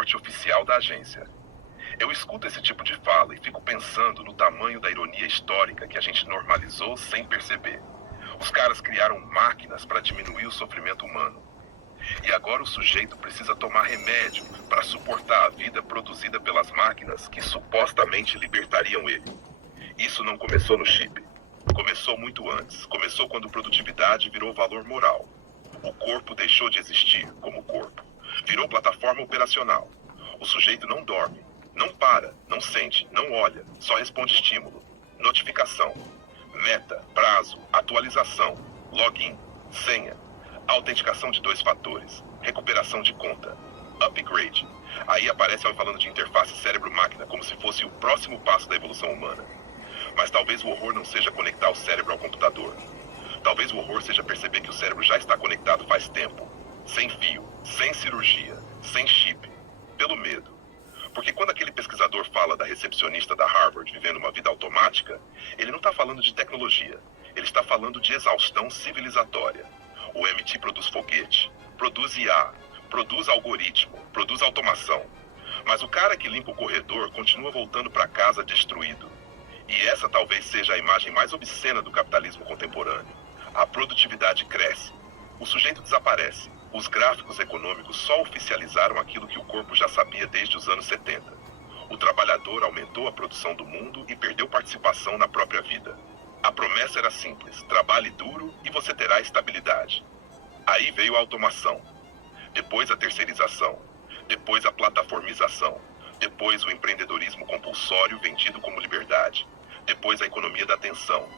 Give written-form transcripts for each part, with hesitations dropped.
norte oficial da agência. Eu escuto esse tipo de fala e fico pensando no tamanho da ironia histórica que a gente normalizou sem perceber. Os caras criaram máquinas para diminuir o sofrimento humano. E agora o sujeito precisa tomar remédio para suportar a vida produzida pelas máquinas que supostamente libertariam ele. Isso não começou no chip. Começou muito antes. Começou quando produtividade virou valor moral. O corpo deixou de existir como corpo. Virou plataforma operacional. O sujeito não dorme, não para, não sente, não olha, só responde estímulo. Notificação, meta, prazo, atualização, login, senha, autenticação de 2 fatores, recuperação de conta, upgrade. Aí aparece alguém falando de interface cérebro-máquina como se fosse o próximo passo da evolução humana. Mas talvez o horror não seja conectar o cérebro ao computador. Talvez o horror seja perceber que o cérebro já está conectado faz tempo. Sem fio, sem cirurgia, sem chip. Pelo medo. Porque quando aquele pesquisador fala da recepcionista da Harvard vivendo uma vida automática, ele não está falando de tecnologia. Ele está falando de exaustão civilizatória. O MIT produz foguete, produz IA, produz algoritmo, produz automação. Mas o cara que limpa o corredor continua voltando para casa destruído. E essa talvez seja a imagem mais obscena do capitalismo contemporâneo. A produtividade cresce. O sujeito desaparece. Os gráficos econômicos só oficializaram aquilo que o corpo já sabia desde os anos 70. O trabalhador aumentou a produção do mundo e perdeu participação na própria vida. A promessa era simples: trabalhe duro e você terá estabilidade. Aí veio a automação. Depois a terceirização. Depois a plataformização. Depois o empreendedorismo compulsório vendido como liberdade. Depois a economia da atenção.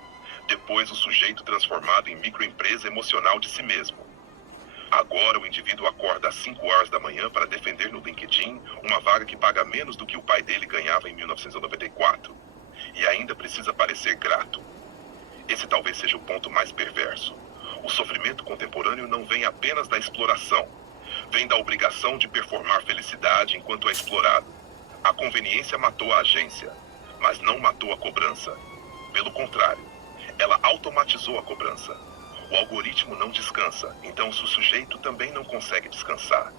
Depois o sujeito transformado em microempresa emocional de si mesmo. Agora o indivíduo acorda às 5 horas da manhã para defender no LinkedIn uma vaga que paga menos do que o pai dele ganhava em 1994. E ainda precisa parecer grato. Esse talvez seja o ponto mais perverso. O sofrimento contemporâneo não vem apenas da exploração. Vem da obrigação de performar felicidade enquanto é explorado. A conveniência matou a agência, mas não matou a cobrança. Pelo contrário, ela automatizou a cobrança. O algoritmo não descansa, então o sujeito também não consegue descansar.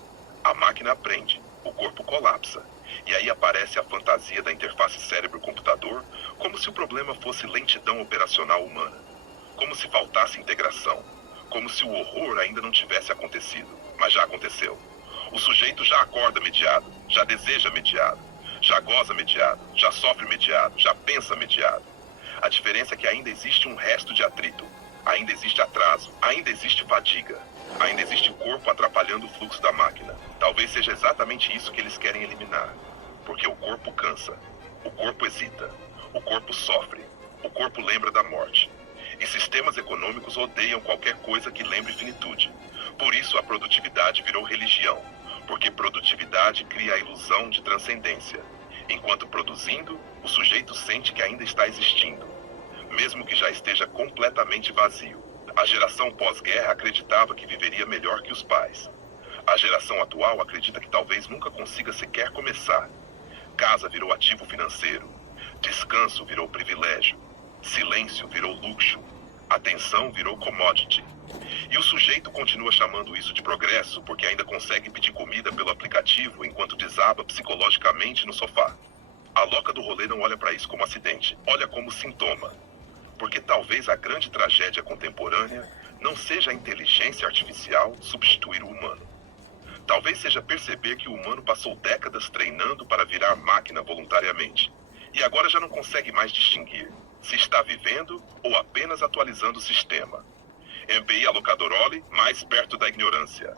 A máquina aprende, o corpo colapsa. E aí aparece a fantasia da interface cérebro-computador como se o problema fosse lentidão operacional humana. Como se faltasse integração. Como se o horror ainda não tivesse acontecido, mas já aconteceu. O sujeito já acorda mediado, já deseja mediado, já goza mediado, já sofre mediado, já pensa mediado. A diferença é que ainda existe um resto de atrito. Ainda existe atraso, ainda existe fadiga, ainda existe o corpo atrapalhando o fluxo da máquina. Talvez seja exatamente isso que eles querem eliminar. Porque o corpo cansa, o corpo hesita, o corpo sofre, o corpo lembra da morte. E sistemas econômicos odeiam qualquer coisa que lembre finitude. Por isso a produtividade virou religião, porque produtividade cria a ilusão de transcendência. Enquanto produzindo, o sujeito sente que ainda está existindo, mesmo que já esteja completamente vazio. A geração pós-guerra acreditava que viveria melhor que os pais. A geração atual acredita que talvez nunca consiga sequer começar. Casa virou ativo financeiro. Descanso virou privilégio. Silêncio virou luxo. Atenção virou commodity. E o sujeito continua chamando isso de progresso porque ainda consegue pedir comida pelo aplicativo enquanto desaba psicologicamente no sofá. A louca do rolê não olha para isso como acidente, olha como sintoma. Porque talvez a grande tragédia contemporânea não seja a inteligência artificial substituir o humano. Talvez seja perceber que o humano passou décadas treinando para virar máquina voluntariamente. E agora já não consegue mais distinguir se está vivendo ou apenas atualizando o sistema. MPI Alocadoroli, mais perto da ignorância.